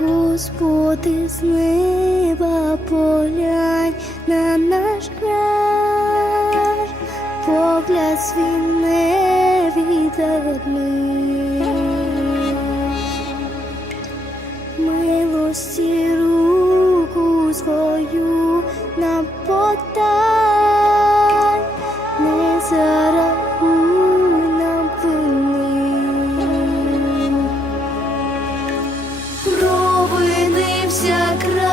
Господи, з неба поглянь на наш край, погляд свій не відверни. Милості руку свою нам подай, не зарахуй Провинився край.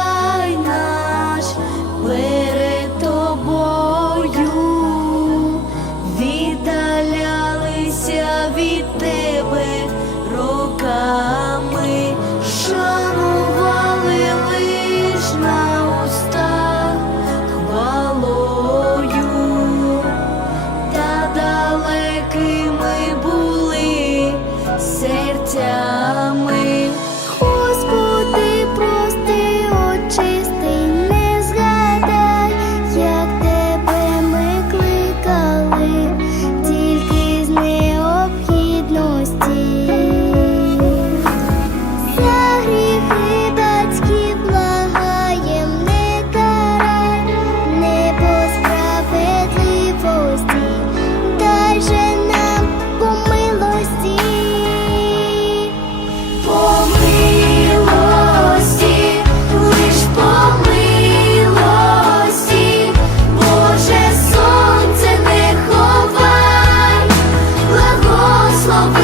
slow.